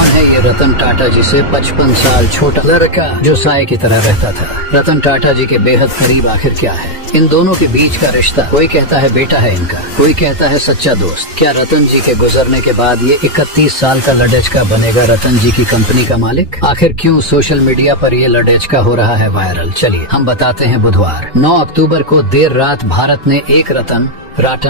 कौन है ये रतन टाटा जिसे 55 साल छोटा लड़का जो साए की तरह रहता था? रतन टाटा जी के बेहद करीब आखिर क्या है? इन दोनों के बीच का रिश्ता, कोई कहता है बेटा है इनका, कोई कहता है सच्चा दोस्त। क्या रतन जी के गुजरने के बाद ये 31 साल का लड़ेचका बनेगा रतन जी की कंपनी का मालिक? आखिर क्यों सोशल मीडिया पर ये लड़ेचका हो रहा है वायरल? चलिए हम बताते हैं। बुधवार 9 अक्टूबर को देर रात भारत ने एक रतन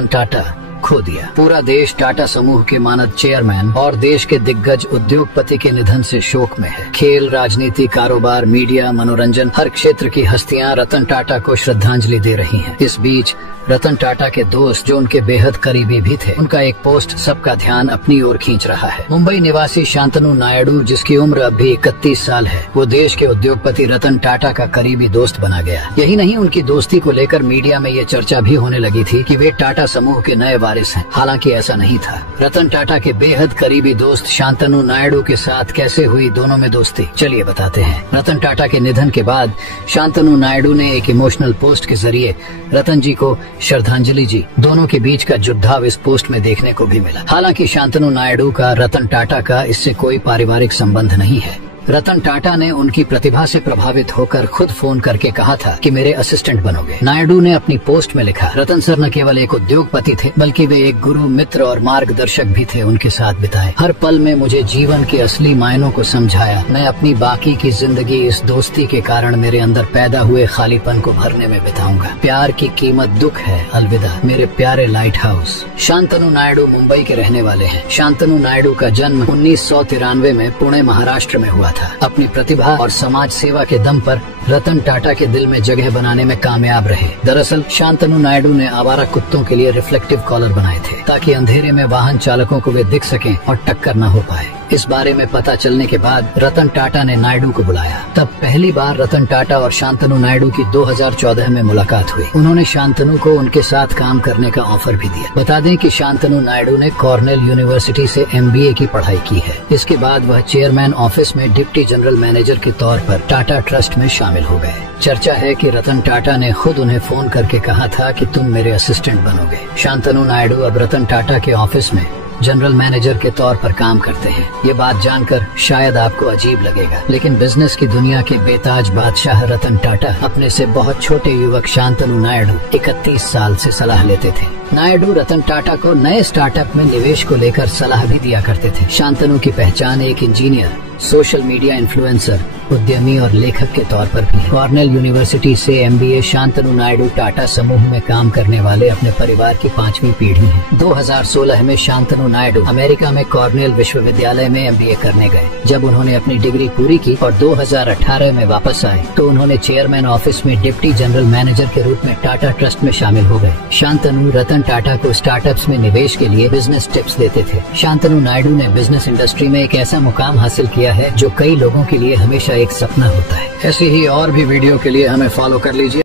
टाटा खो दिया। पूरा देश टाटा समूह के मानद चेयरमैन और देश के दिग्गज उद्योगपति के निधन से शोक में है। खेल, राजनीति, कारोबार, मीडिया, मनोरंजन, हर क्षेत्र की हस्तियां रतन टाटा को श्रद्धांजलि दे रही हैं। इस बीच रतन टाटा के दोस्त जो उनके बेहद करीबी भी थे, उनका एक पोस्ट सबका ध्यान अपनी ओर खींच रहा है। मुंबई निवासी शांतनु नायडू, जिसकी उम्र अब भी 31 साल है, वो देश के उद्योगपति रतन टाटा का करीबी दोस्त बना गया। यही नहीं, उनकी दोस्ती को लेकर मीडिया में ये चर्चा भी होने लगी थी कि वे टाटा समूह के नए वारिस हैं। हालांकि ऐसा नहीं था। रतन टाटा के बेहद करीबी दोस्त शांतनु नायडू के साथ कैसे हुई दोनों में दोस्ती, चलिए बताते हैं। रतन टाटा के निधन के बाद शांतनु नायडू ने एक इमोशनल पोस्ट के जरिए रतन जी को श्रद्धांजलि जी। दोनों के बीच का जुड़ाव इस पोस्ट में देखने को भी मिला। हालांकि शांतनु नायडू का रतन टाटा का इससे कोई पारिवारिक संबंध नहीं है। रतन टाटा ने उनकी प्रतिभा से प्रभावित होकर खुद फोन करके कहा था कि मेरे असिस्टेंट बनोगे। नायडू ने अपनी पोस्ट में लिखा, रतन सर न केवल एक उद्योगपति थे बल्कि वे एक गुरु, मित्र और मार्गदर्शक भी थे। उनके साथ बिताए हर पल में मुझे जीवन के असली मायनों को समझाया। मैं अपनी बाकी की जिंदगी इस दोस्ती के कारण मेरे अंदर पैदा हुए खालीपन को भरने में बिताऊंगा। प्यार की कीमत दुख है, अलविदा मेरे प्यारे लाइट हाउस। शांतनु नायडू मुंबई के रहने वाले हैं। शांतनु नायडू का जन्म 1993 में पुणे, महाराष्ट्र में हुआ था। अपनी प्रतिभा और समाज सेवा के दम पर रतन टाटा के दिल में जगह बनाने में कामयाब रहे। दरअसल शांतनु नायडू ने आवारा कुत्तों के लिए रिफ्लेक्टिव कॉलर बनाए थे ताकि अंधेरे में वाहन चालकों को वे दिख सकें और टक्कर न हो पाए। इस बारे में पता चलने के बाद रतन टाटा ने नायडू को बुलाया। तब पहली बार रतन टाटा और शांतनु नायडू की 2014 में मुलाकात हुई। उन्होंने शांतनु को उनके साथ काम करने का ऑफर भी दिया। बता दें कि शांतनु नायडू ने कॉर्नेल यूनिवर्सिटी से MBA की पढ़ाई की है। इसके बाद वह चेयरमैन ऑफिस में डिप्टी जनरल मैनेजर के तौर पर टाटा ट्रस्ट में शामिल हो गए। चर्चा है कि रतन टाटा ने खुद उन्हें फोन करके कहा था कि तुम मेरे असिस्टेंट बनोगे। शांतनु नायडू अब रतन टाटा के ऑफिस में जनरल मैनेजर के तौर पर काम करते हैं। ये बात जानकर शायद आपको अजीब लगेगा, लेकिन बिजनेस की दुनिया के बेताज बादशाह रतन टाटा अपने से बहुत छोटे युवक शांतनु नायडू 31 साल से सलाह लेते थे। नायडू रतन टाटा को नए स्टार्टअप में निवेश को लेकर सलाह भी दिया करते थे। शांतनु की पहचान एक इंजीनियर, सोशल मीडिया इन्फ्लुएंसर, उद्यमी और लेखक के तौर पर भी। कॉर्नेल यूनिवर्सिटी से MBA शांतनु नायडू टाटा समूह में काम करने वाले अपने परिवार की 5वीं पीढ़ी हैं। 2016 में शांतनु नायडू अमेरिका में कॉर्नेल विश्वविद्यालय में MBA करने गए। जब उन्होंने अपनी डिग्री पूरी की और 2018 में वापस आए तो उन्होंने चेयरमैन ऑफिस में डिप्टी जनरल मैनेजर के रूप में टाटा ट्रस्ट में शामिल हो गए। शांतनु रतन टाटा को स्टार्टअप्स में निवेश के लिए बिजनेस टिप्स देते थे। शांतनु नायडू ने बिजनेस इंडस्ट्री में एक ऐसा मुकाम हासिल किया है जो कई लोगों के लिए हमेशा एक सपना होता है। ऐसी ही और भी वीडियो के लिए हमें फॉलो कर लीजिए।